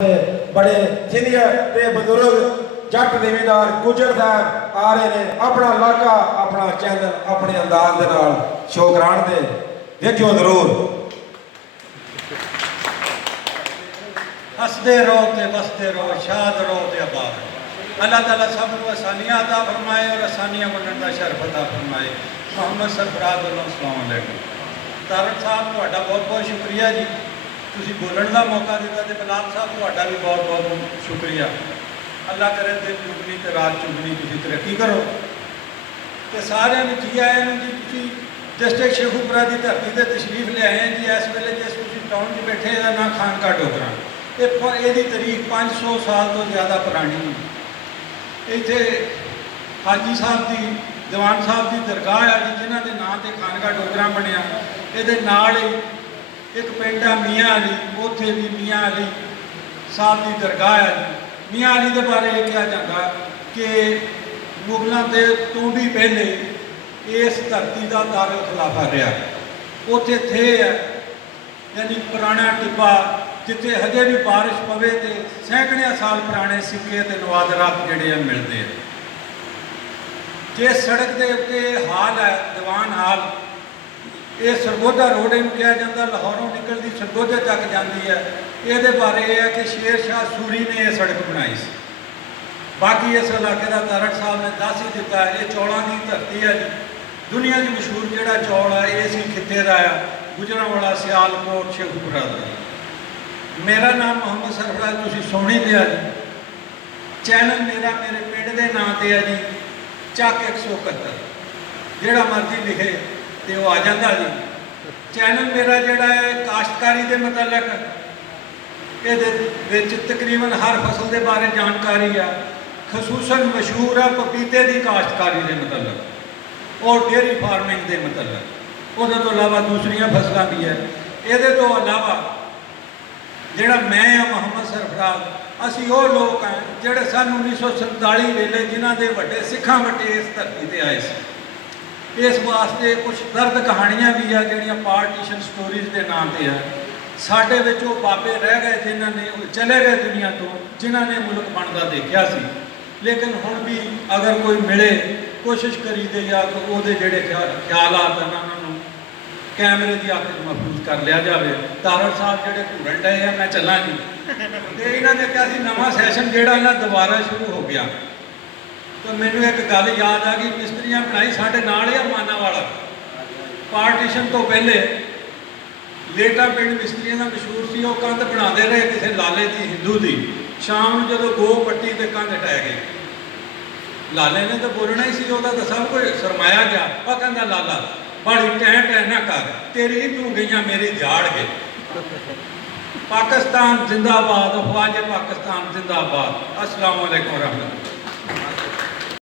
बड़े सीनियर ते बुजुर्ग जट देवीदार गुजर साहब आ रहे ने अपना इलाका अपना चैनल अपने अंदाज दे नाल शो कराण दे देखियो जरूर। हसदे रहो ते बसते रहो शाद रहो ते आबाद रहो। अल्लाह ताला सब को आसानियां अता फरमाए और आसानियां मनण दा शरफ अता फरमाए। मोहम्मद सरफराज वालों अस्सलाम वालेकुम। तारक साहब तुहाडा बहुत बहुत शुक्रिया जी, तुसी बोलण का मौका दिता ते बिलाल साहब तुहाडा भी बहुत बहुत शुक्रिया। अल्लाह करे दिन चुगनी ते रात चुगनी तुसी तरक्की करो ते सारे जी आए जी। तुसी डिस्ट्रिक्ट शेखुपुरा की धरती से तशरीफ ले आए जी। इस वेले जिस तुसी टाउन च बैठे इहदा नाम खानका डोगरा। ये तरीक 500 साल तो ज़्यादा पुरानी है। इत्थे हाजी साहब की दीवान साहब की दरगाह है जी, जिन्हों के नाम से खानका डोगरा बनया। ये नाल ही एक पिंड है मियाँ अली, उत्थे भी मियाँ अली साहब की दरगाह है जी। मियाँ अली के बारे ये कहा जाता कि मुगलों के तो भी पहले इस धरती का दारुल खिलाफा रहा। उत्थे थे है यानी पुराना टिब्बा जिथे हजे भी बारिश पवे तो सैकड़िया साल पुराने सिक्के ते नवादरात जिहड़े मिलते हैं। जिस सड़क के उत्ते हाल है दीवान हाल, ये सरगोधा रोड इन कहा जाता, लाहौरों निकलती सरगोधे तक जाती है। ये बारे है कि शेर शाह सूरी ने यह सड़क बनाई सी। बाकी इस इलाके का तारक साहब ने दस ही दिता है। ये चौलों की धरती है जी। दुनिया की मशहूर जोड़ा चौल है ये इसी खिते का है, गुजरांवाला सियालकोट शेखुपुरा का। मेरा नाम मोहम्मद सरफराज, तुसी सुन ही लिया जी। चैनल मेरा मेरे पिंड के नाम से है जी, चक 171 जोड़ा मर्जी लिखे तो वह आ जाता जी। चैनल मेरा जोड़ा है काश्तकारी के मतलब ये तकरीबन हर फसल के बारे जानकारी है। खसूसन मशहूर है पपीते की काश्तकारी के मतलब और डेयरी फार्मिंग के मतलब। उस तो अलावा दूसरिया फसलों भी है। ये तो अलावा जोड़ा मैं मोहम्मद सरफराज, असी वो लोग हैं जोड़े सन 1947 वेले जिन्हों के वड्डे सिखां वड्डे इस धरती पर आए थे। इस वास्ते कुछ दर्द कहानियां भी है जोड़ियाँ पार्टीशन स्टोरीज के नाम से है। साढ़े विच वो बाबे रह गए जिन्होंने चले गए दुनिया तो, जिन्होंने मुल्क बनता देखा सी। लेकिन हुण भी अगर कोई मिले कोशिश करी दे या तो वो जोड़े ख्यालात हैं उन्होंने कैमरे की अख महफूज कर लिया जाए। तारक साहब जोड़े घूरन डे हैं, मैं चला जी। तो इन्होंने कहा कि नवा सैशन जोड़ा ना दोबारा शुरू हो गया। तो मैनू एक गल याद आ गई, मिस्त्रियाँ बनाई साढ़े नाल है माना वाला। पार्टीशन तो पहले लेटा पिंड मिस्त्रियों का मशहूर सी। वो कंध बनाते रहे किसी लाले की हिंदू की। शाम जो गो पट्टी तो कंध टह गई। लाले ने तो बोलना ही सी, तो सब कुछ सरमाया गया। वह कहता लाला बड़ी टह टह ना कर, तेरी तू गई मेरी झाड़ के। पाकिस्तान जिंदाबाद, अफवाज पाकिस्तान जिंदाबाद। अस्सलाम वालेकुम रहमतुल्लाह।